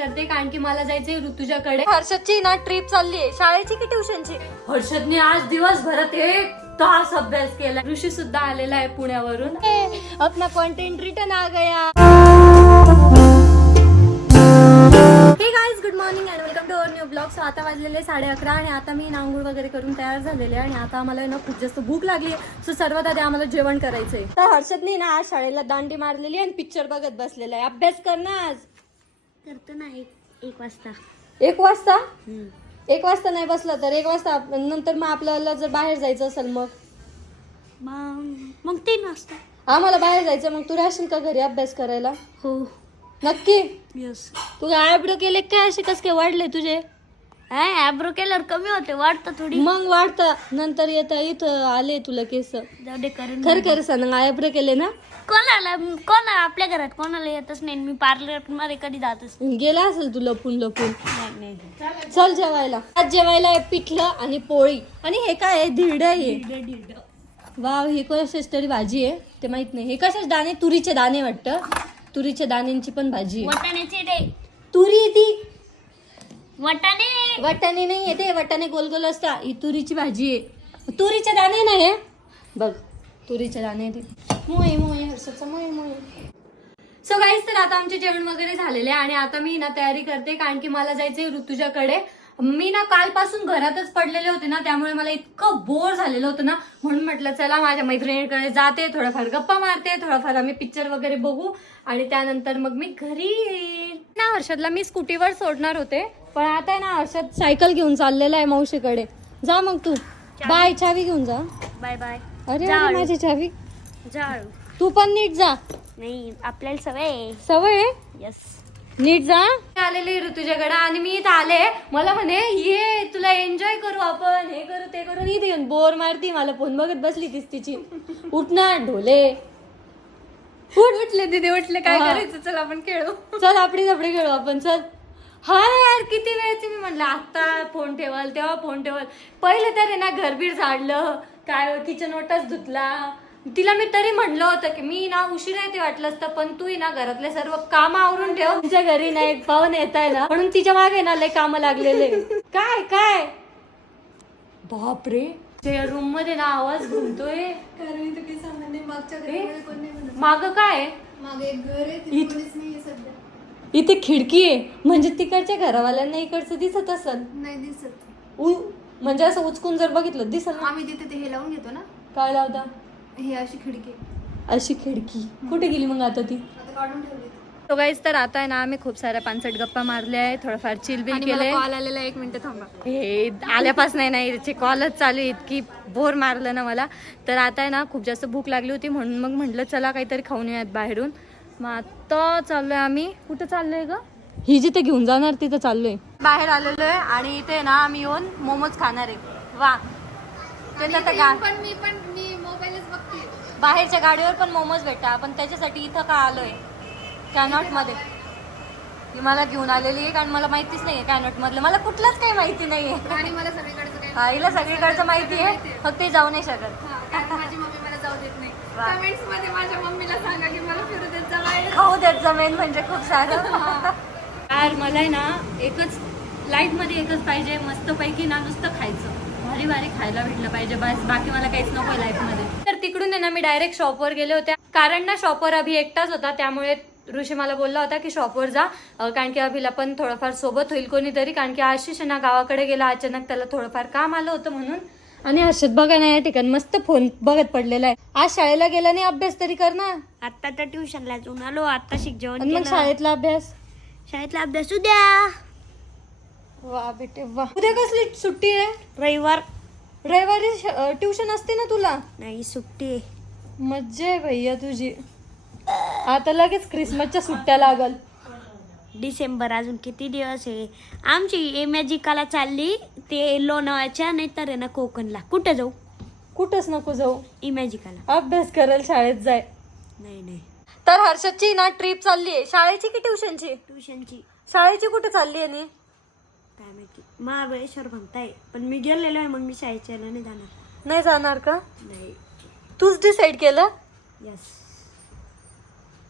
करते कारण की मला जायचंय ऋतुजाकडे. हर्षदची ना ट्रिप चालली आहे शाळेची की ट्युशनची हर्षदने आज दिवसभरात एक तास अभ्यास केला ऋषी सुद्धा आलेला आहे पुण्यावरून. ए, अपना कॉन्टेंट रिटर्न आ गया. Hey guys good morning and welcome to our new blog so आता वाजलेले साडे अकरा आणि आता मी नांगूळ वगैरे करून तयार झालेले आहे आणि आता आम्हाला ना खूप जास्त भूक लागली आहे. सो सर्वात आधी आम्हाला जेवण करायचंय. तर हर्षदने ना आज शाळेला दांडी मारलेली आहे आणि पिक्चर बघत बसलेला आहे. अभ्यास कर ना आज. करतो ना एक एक वाजता. एक वाजता? एक वाजता नाही बसला तर एक वाजता आप- नंतर मग आपल्याला जर बाहेर जायचं असेल मग? मग मग तीन वाजता. आम्हाला बाहेर जायचं मग तू राहशील का घरी अभ्यास करायला? हो. नक्की? यस तू आयब्रो केले काय असे कस काय वाढले तुझे? ॲब्रो केल्यावर कमी होते वाटतं थोडी. मग वाढतं. नंतर येता इथं आले तुला केस. जाऊ दे करून खरं खरं सांग आयब्रो केले ना? कोणाला कोणा आपल्या घरात कोणाला येतच नाही मी पार्लरमध्ये कधी जातच गेला असेल तू लपून लपून. नाही नाही चल जेवायला. आज जेवायला आहे पिठलं आणि पोळी. आणि हे काय आहे? धिरड आहे वाव ही कशाच तरी भाजी आहे ते माहीत नाही. हे कशाच दाणे? तुरीचे दाणे वाटतं. तुरीच्या दाण्यांची पण भाजी आहे. वटाण्याचे रे तुरी ती वटाणे. वाटाणे नाही येते वाटाणे गोल गोल असता ही तुरीची भाजी आहे. तुरीचे दाणे नाही हे बघ तुरीचे दाणे ते मोय मोय हर्षाचा मोय मोय. सो गाईज तर आता आमचे जेवण वगैरे झालेले आहे आणि आता मी ना तयारी करते कारण की मला जायचंय ऋतुजाकडे. मी ना कालपासून घरातच पडलेले होते ना त्यामुळे मला इतकं बोर झालेलं होतं ना. म्हणून म्हटलं चला माझ्या मैत्रिणीकडे जाते थोडंफार गप्पा मारते थोडाफार आम्ही पिक्चर वगैरे बघू. आणि त्यानंतर मग मी घरी येईल. ना हर्षदला मी स्कूटीवर सोडणार होते. पण आता आहे ना हर्षद सायकल घेऊन चाललेला आहे मावशीकडे. जा मग तू. बाय चावी घेऊन जा. Bye bye. अरे माझी चावी? जाळ. तू पण नीट जा. नाही आपल्याला सवय सवय आहे? यस नीट जा. आलेले ऋतुजाकडे आणि मी इथं आले. मला म्हणे ये तुला एन्जॉय करू आपण. हे करू ते करू. इथे येऊन बोर मारती मला फोन बघत बसली तीच तिची. उठ ना ढोले. उठ. उठले दिदी उठले. काय करायचं? चल आपण खेळू. चल आपडी झपडी खेळू आपण. चल. हा यार किती वेळची मी म्हणलं आता फोन ठेवाल तेव्हा फोन ठेवाल. पहिले तर आहे ना घरबीर झाडलं काय किचन ओटाच धुतला. तिला मी तरी म्हणलं होतं की मी ना उशिरा येते वाटलं असतं पण तू ही ना घरातले सर्व काम आवरून ठेव. तिच्या घरी ना एक पाहून येत आहे ना म्हणून तिच्यामागे ना लय काम लागलेले. काय काय? बापरे रूममध्ये ना आवाज घुमतोय. माग काय इथ- इथे खिडकी आहे. म्हणजे तिकडच्या घरावाल्यांना इकडचं दिसत असल. नाही दिसत उ म्हणजे असं उचकून जर बघितलं दिसल ना? आम्ही तिथे ते हे लावून घेतो ना? काय लावता? हे अशी खिडकी. अशी खिडकी. कुठे गेली मग आता ती? आता काढून ठेवली तो. गाईज तर आता आहे ना आम्ही खूप साऱ्या पानसट गप्पा मारल्या आहे थोडंफार चिलबिल केलंय. कॉल आलेला एक मिनिट थांबा. हे आल्यापासून नाही त्याचे कॉलच चालू आहे इतकी बोर मारलं ना मला. तर आता आहे ना खूप जास्त भूक लागली होती म्हणून मग म्हटलं चला काहीतरी खाऊन येऊयात बाहेरून. मग आता चाललोय आम्ही. कुठं चाललोय ग? ही जिथे घेऊन जाणार तिथं चाललोय. बाहेर आलेलो आहे आणि इथे ना आम्ही येऊन मोमोज खाणार आहे. वा. ते तर गा पण मी पण मी मोबाईलच बघते बाहेरच्या गाडीवर पण मोमोज भेटतात आपण त्याच्यासाठी इथं का आलोय? कॅनॉटमध्ये. ही मला घेऊन आलेली आहे कारण मला माहितीच नाहीये कॅनॉट मधलं. मला कुठलंच काही माहिती नाहीये. आणि मला सगळीकडचं काय हा हिला सगळीकडचं माहिती आहे. फक्त ते जाऊ नाही शकत. हा, कारण माझी मम्मी मला जाऊ देत नाही. वा. कमेंट्समध्ये माझ्या मम्मीला सांगा की मला फिरू जमेन म्हणजे खूप सारं. यार मला आहे ना एकच लाईफमध्ये एकच पाहिजे मस्त पैकी ना नुसतं खायचं. भारी भारी खायला भेटलं पाहिजे बस बाकी मला काहीच नको लाईफमध्ये. तर तिकडून आहे ना मी डायरेक्ट शॉपवर गेले होते. कारण ना शॉपवर अभि एकटाच होता त्यामुळे ऋषी मला बोलला होता की शॉपवर जा. कारण की अभिला पण थोडंफार सोबत होईल कोणीतरी कारण की आशिष आहे ना गावाकडे गेला अचानक त्याला थोडंफार काम आलं होतं म्हणून. आणि हर्षद बघा ना या ठिकाणी मस्त फोन बघत पडलेला आहे. आज शाळेला गेला नाही अभ्यास तरी कर ना आता तर ट्युशनला जाऊन आलो आता शिक जेवण आणि मग केलं. शाळेतला अभ्यास? शाळेतला अभ्यास उद्या वा बेटे वा. उद्या कसली सुट्टी आहे? रविवार. रविवारी ट्युशन असते ना तुला? नाही सुट्टी आहे. मज्जा आहे भैया तुझी. आता लगेच क्रिसमसच्या सुट्ट्या लागल. डिसेंबर अजून किती दिवस आहे? आमची इमॅजिकाला चालली ते लोणावळ्याच्या नाही तर आहे ना कोकणला. कुठं जाऊ? कुठंच नको जाऊ. इमॅजिकाला अभ्यास करायला शाळेत जाय. नाही नाही. तर हर्षदची ना ट्रिप चालली आहे. शाळेची की ट्युशनची ट्युशनची शाळेची कुठे चालली आहे नी? काय माहिती. महाबळेश्वर म्हणताय. पण मी गेलेलो आहे मग मी शाळेच्या याला नाही जाणार. नाही जाणार का? नाही. तूच डिसाईड केलं? यस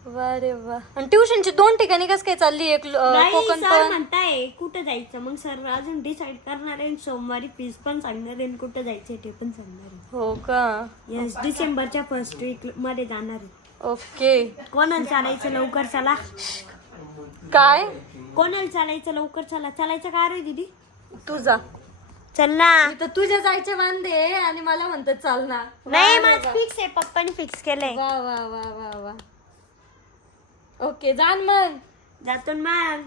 वा रे वा. आणि ट्युशनची दोन ठिकाणी कस काय चालली एक अं, नाही कोकण सर पण? म्हणताय कुठं जायचं? मग सर अजून डिसाईड करणार आहे. सोमवारी फीस पण सांगणार आहे आणि कुठं जायचं ते पण सांगणार आहे. हो का? येस डिसेंबरच्या फर्स्ट वीकमध्ये जाणार आहे. ओके. कोणाला चालायचं लवकर चला? काय? कोणाला चालायचं लवकर चला? चालायचं काय रे दीदी? तुझा चल ना. तर तुझ्या जायचे वांदे आणि मला म्हणतात चाल ना. नाही माझं. फिक्स आहे पप्पानी फिक्स केलंय. वा वा वा वा वा. ओके जाण मग. जातो ना मग.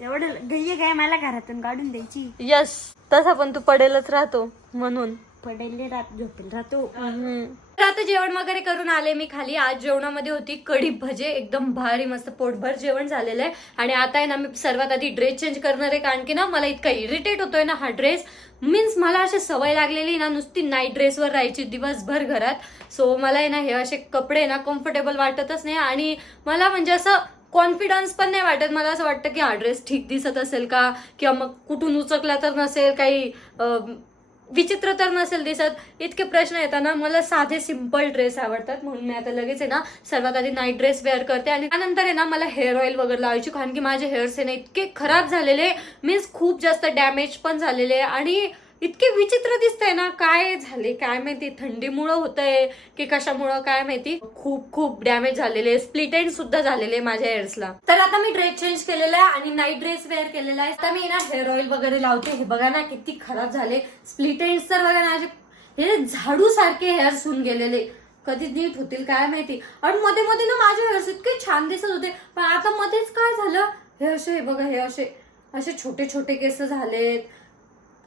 एवढं गయ్य काय मला घरातून काढून द्यायची. यस तसा पण तू पडेलच राहतो म्हणून. पडेल रात झोपेल. राहतो तर आता जेवण वगैरे करून आले मी खाली. आज जेवणामध्ये होती कढी भजे. एकदम भारी मस्त पोटभर जेवण झालेलं आहे. आणि आता आहे ना मी सर्वात आधी ड्रेस चेंज करणार आहे. कारण की ना मला इतका इरिटेट होतोय ना हा ड्रेस मीन्स मला अशी सवय लागलेली ना नुसती नाईट ड्रेसवर राहायची दिवसभर घरात. सो मला आहे ना हे असे कपडे ना कम्फर्टेबल वाटतच नाही. आणि मला म्हणजे असं कॉन्फिडन्स पण नाही वाटत. मला असं वाटतं की हा ड्रेस ठीक दिसत असेल का? किंवा मग कुठून उचकला तर नसेल? काही विचित्र तर नसेल दिसत. इतके प्रश्न येताना मला साधे सिंपल ड्रेस आवडतात. म्हणून मी आता लगेच आहे ना सर्वात आधी नाईट ड्रेस वेअर करते. आणि त्यानंतर आहे ना मला हेअर ऑइल वगैरे लावायची. कारण की माझे हेअर्स आहे ना इतके खराब झालेले. मीन्स खूप जास्त डॅमेज पण झालेले. आणि इतके विचित्र दिसतंय ना. काय झाले? काय माहिती? थंडीमुळं होतंय की कशामुळं? काय माहिती? खूप खूप डॅमेज झालेले स्प्लिट एंड सुद्धा झालेले माझ्या हेअर्सला तर आता मी ड्रेस चेंज केलेला आहे आणि नाईट ड्रेस वेअर केलेला आहे. तर मी ना हेअर ऑइल वगैरे लावते. हे बघा ना किती खराब झाले. स्प्लिट एंड्स तर बघा ना हे झाडू सारखे हेअर्स होऊन गेलेले. कधी नीट होतील काय माहिती. आणि मध्ये मध्ये ना माझे हेअर्स इतके छान दिसत होते. पण आता मध्येच काय झालं? हे असे हे बघा हे असे. असे छोटे छोटे केस झालेत.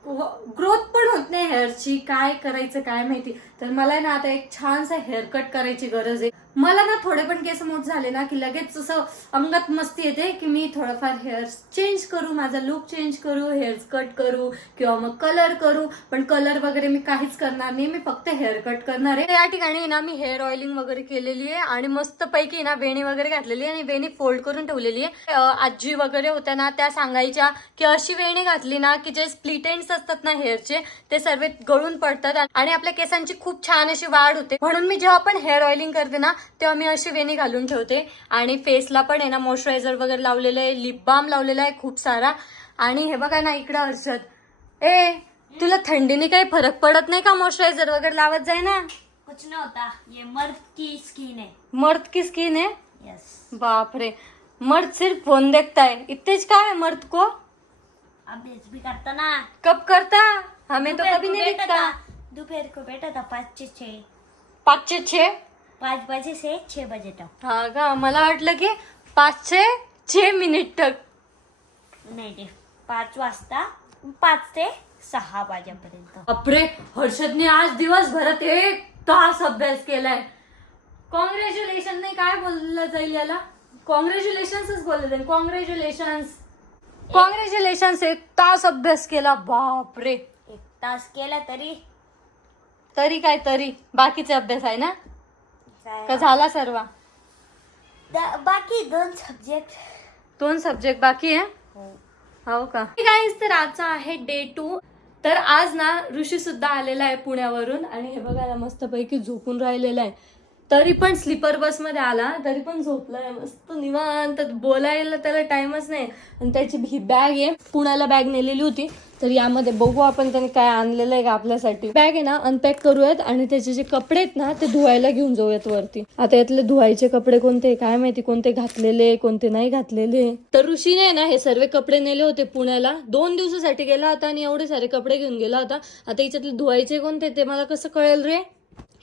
हो, ग्रोथ पण होत नाही हेअरची काय करायचं काय माहिती. तर मला ना आता एक छानसा हेअर कट करायची गरज आहे. मला ना थोडे पण केस मोठ झाले ना की लगेच असं अंगात मस्ती येते की मी थोडंफार हेअर चेंज करू माझा लुक चेंज करू हेअर कट करू किंवा मग कलर करू. पण कलर वगैरे मी काहीच करणार नाही मी फक्त हेअर कट करणार आहे. या ठिकाणी ना मी हेअर ऑइलिंग वगैरे केलेली आहे आणि मस्त पैकी ना वेणी वगैरे घातलेली आहे आणि वेणी फोल्ड करून ठेवलेली आहे. आजी वगैरे होत्या ना त्या सांगायच्या की अशी वेणी घातली ना की जे स्प्लिटेंड्स असतात ना हेअरचे ते सर्व गळून पडतात आणि आपल्या केसांची खूप छान अशी वाढ होते. म्हणून मी जेव्हा पण हेअर ऑइलिंग करते ना तेव्हा मी अशी वेणी घालून ठेवते. आणि फेसला पण आहे ना मॉइश्चरायझर वगैरे लावलेलं आहे लिप बाम लावलेला आहे खूप सारा. आणि हे बघा ना इकडं हर्षद ए तुला थंडीने काही फरक पडत नाही का मॉइश्चरायझर वगैरे लावत जाय ना कुछ नहीं होता. ये मर्द की स्किन है मर्द की स्किन है यस बाप रे मर्द सिर्फ फोन देखता है इतने का है मर्द को? अब भी करता ना. कब करता? हमें तो कभी नहीं दिखता. दोपहर को बैठा था पाँच छः पाच छे पाँच बजे से छः बजे तक. हा का? मला वाटलं की पाचशे छे मिनिट तक. नाही ते पाच वाजता पाच ते सहा वाजेपर्यंत. बापरे हर्षदने आज दिवसभरात एक तास अभ्यास केलाय. कॉंग्रॅच्युलेशन नाही काय बोललं जाईल याला? कॉंग्रॅच्युलेशन्सच बोलले जाईल. कॉंग्रॅच्युलेशन्स कॉंग्रॅच्युलेशन्स एक तास अभ्यास केला. बापरे. एक तास केला तरी तरी काय तरी. बाकीचे अभ्यास आहे ना? का झाला सर्व? दा- बाकी दोन सब्जेक्ट दोन सब्जेक्ट बाकी आहे? हो. का? गाईज तर आजचा आहे डे टू तर आज ना ऋषी सुद्धा आलेला आहे पुण्यावरून. आणि हे बघा ना मस्तपैकी झोपून राहिलेला आहे. तरी पण स्लीपर बसमध्ये आला तरी पण झोपलाय मस्त निवांत. बोलायला त्याला टाइमच नाही. आणि त्याची ही बॅग आहे पुण्याला बॅग नेलेली होती. तर यामध्ये बघू आपण त्याने काय आणलेलं आहे का आपल्यासाठी. बॅग आहे ना अनपॅक करूयात आणि त्याचे जे कपडे आहेत ना ते धुवायला घेऊन जाऊयात वरती. आता यातले धुवायचे कपडे कोणते काय माहिती कोणते घातलेले कोणते नाही घातलेले तर ऋषीने ना हे सर्व कपडे नेले होते पुण्याला. दोन दिवसासाठी गेला होता आणि एवढे सारे कपडे घेऊन गेला होता. आता याच्यातले धुवायचे कोणते ते मला कसं कळेल रे?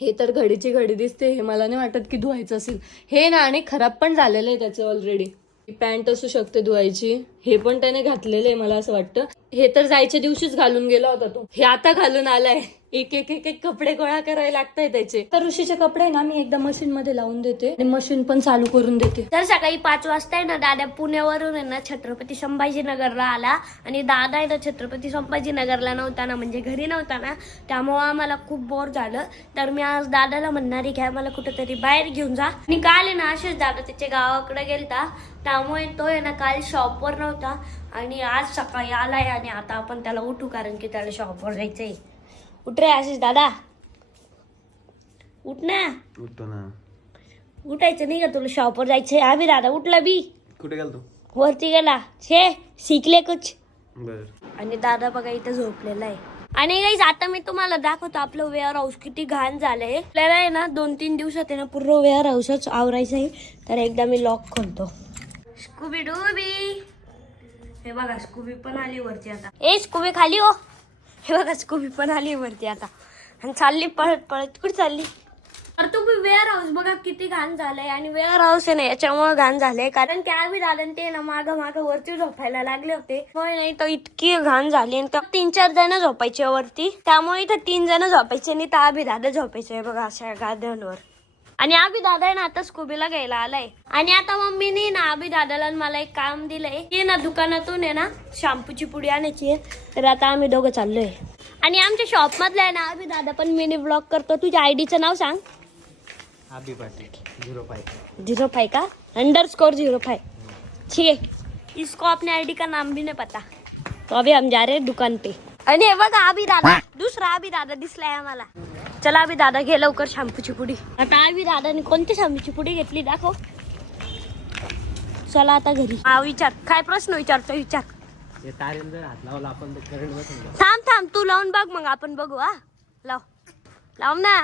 हे तर घडीची घडी दिसते हे मला नाही वाटत की धुवायचं असेल. हे ना आणि खराब पण झालेलं आहे त्याचं ऑलरेडी पॅन्ट असू शकते धुवायची. हे पण त्याने घातलेलं आहे मला असं वाटतं. हे तर जायच्या दिवशीच घालून गेला होता तो. हे आता घालून आलाय. एक एक एक एक कपडे गोळा करायला लागताय त्याचे. तर ऋषीचे कपडे ना मी एकदा मशीन मध्ये लावून देते. आणि मशीन पण चालू करून देते. तर सकाळी पाच वाजता आहे ना दादा पुण्यावरून आहे ना छत्रपती संभाजीनगरला आला. आणि दादा आहे ना छत्रपती संभाजीनगरला नव्हता ना म्हणजे घरी नव्हता ना त्यामुळं आम्हाला खूप बोर झालं. तर मी आज दादाला म्हणणार आहे की आम्हाला कुठेतरी बाहेर घेऊन जा. आणि काल आहे ना असेच दादा त्याच्या गावाकडे गेलता. त्यामुळे तो आहे ना काल शॉपवर नव्हता. आणि आज सकाळी आलाय आणि आता आपण त्याला उठू कारण की त्याला शॉपवर जायचंय. उठ रे आशिष दादा. उठ ना. उठतो ना. उठायचं नाही का तुला शॉपवर जायचंय? आम्ही दादा उठला बी. कुठे गेलतो? वरती गेला. छे शिकले कुछ. बर. आणि दादा बघा इथं झोपलेला आहे. आणि गाईज आता मी तुम्हाला दाखवतो आपलं वेअर हाऊस किती घाण झालंय. आपल्याला आहे ना दोन तीन दिवसात आहे ना पूर्ण वेअर हाऊसच आवरायचं आहे. तर एकदा मी लॉक खोलतो. स्कूबी डूबी हे बघा स्कूबी पण आली वरती आता. ए स्कूबी खाली हो. हे बघा स्कूबी पण आली वरती आता. आणि चालली पळत पळत. कुठे चालली? तर तुम्ही वेअर हाऊस बघा किती घाण झालंय आणि वेअर हाऊस आहे ना याच्यामुळे घाण झालंय. कारण की झालं ते ना माग माग वरती झोपायला लागले होते. होय नाही तर इतकी घाण झाली आणि तर तीन चार जण झोपायचे वरती. त्यामुळे इथं तीन जण झोपायचे आणि तर आम्ही दादा झोपायचे बघा अशा गाद्यांवर आणि आबी दादा आहे ना आता स्कूबीला घ्यायला आलाय. आणि आता मम्मीने ना आबी दादाला मला एक काम दिलंय. की ना दुकानातून आहे ना शॅम्पूची पुडी आणायची आहे. तर आता आम्ही दोघं चाललोय. आणि आमच्या शॉप मधला आहे ना आबी दादा पण मिनी ब्लॉग करतो. तुझ्या आयडीचं नाव सांग. Patil zero five zero five का? अंडर स्कोर जीरो फाइव ठीक है इसको अपने आईडी का नाम भी नहीं पता. तो अभी हम जा रहे हैं दुकान पे. आणि हे बघा अभि दादा. दुसरा अभि दादा दिसलाय आम्हाला. चला अभि दादा घे लवकर शॅम्पूची पुडी. आता अभि दादाने कोणती शॅम्पूची पुडी घेतली दाखव. चला आता घरी. हा विचार. काय प्रश्न विचारतो विचार. जर हात लावला आपण तर करंट बसून जाऊ. थांब थांब. तू लावून बघ मग आपण बघू हा. लाव. लाव ना.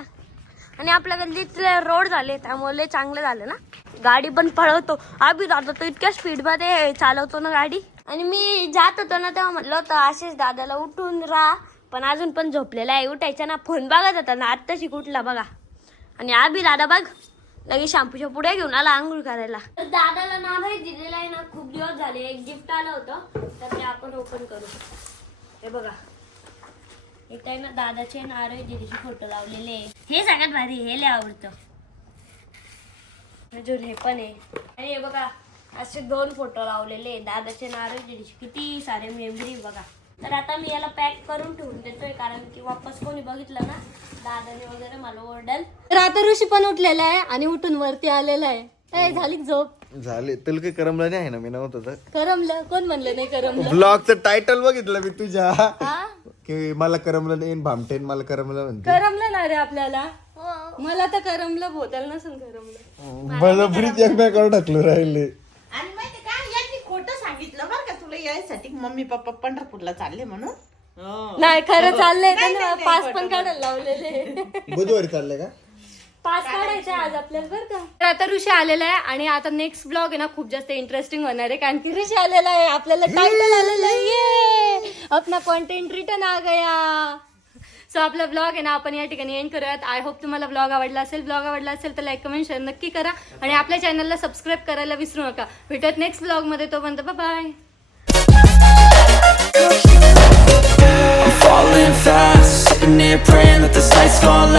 आणि आपल्या गल्लीत रोड झाले त्यामुळे लय चांगलं झालं ना. गाडी पण पळवतो. अभि दादा तो इतक्या स्पीडमध्ये चालवतो ना गाडी. आणि मी जात होतो ना तेव्हा म्हटलं होतं असेच दादाला उठून राहा. पण अजून पण झोपलेला आहे. उठायचा ना फोन बघत होता ना आत्ताशी कुठला बघा. आणि आबी दादा बघ लगेच शॅम्पूच्या पुढे घेऊन आला आंघोळ करायला. तर दादाला नावही दिलेलं आहे ना खूप दिवस झाले. एक गिफ्ट आलं होतं तर ते आपण ओपन करू. हे बघा. इथे आहे ना दादाचे नारळ दिदीचे फोटो लावलेले हे सगळ्यात भारी हे लय आवडतं. अजून हे पण आहे. आणि हे बघा असे दोन फोटो लावलेले दादाचे नारळ दिदीचे. किती सारे मेमरी बघा. तर आता मी याला पॅक करून ठेवून देतोय कारण की वापस कोणी बघितलं ना दादाने वगैरे मला ओरडल. तर आता ऋषी पण उठलेला आहे आणि उठून वरती आलेला आहे. ए झाली का झोप? झाले. तुला काही करमलं नाही आहे ना? मी नव्हतं तर. करमलं? कोण म्हणलं नाही करमलं? ब्लॉगचं टायटल बघितलं मी तुझ्या. हा? की मला करमलं नाही भामटेन मला करमलं म्हणते. करमलं ना रे आपल्याला? मला तर करमलं भोताल नसून करमलं. बळबरीत एकमेकावर ढकलू राहिले आणि माहिती का यांनी खोटं सांगितलं बरं का तुला यायसाठी मम्मी पप्पा पंढरपूरला चालले म्हणून? हो. नाही खरं चाललंय त्यांनी पास पण काढायला लावलेले. बुधवारी चाललंय का? पास काढायचे आज आपल्याला बरं का. तर आता ऋषी आलेला आहे आणि आता नेक्स्ट ब्लॉग आहे ना खूप जास्त इंटरेस्टिंग होणार आहे कारण की ऋषी आलेला आहे. आपल्याला टायटल आलेलं आहे. ये अपना कॉन्टेंट रिटर्न आ गया. सो आपला ब्लॉग आहे ना आपण या ठिकाणी एंड करूयात. आय होप तुम्हाला ब्लॉग आवडला असेल ब्लॉग आवडला असेल तर लाईक कमेंट शेअर नक्की करा. आणि आपल्या चॅनलला सबस्क्राईब करायला विसरू नका. भेटत नेक्स्ट ब्लॉगमध्ये तोपर्यंत bye I'm falling fast, sitting here praying that the lights fall out.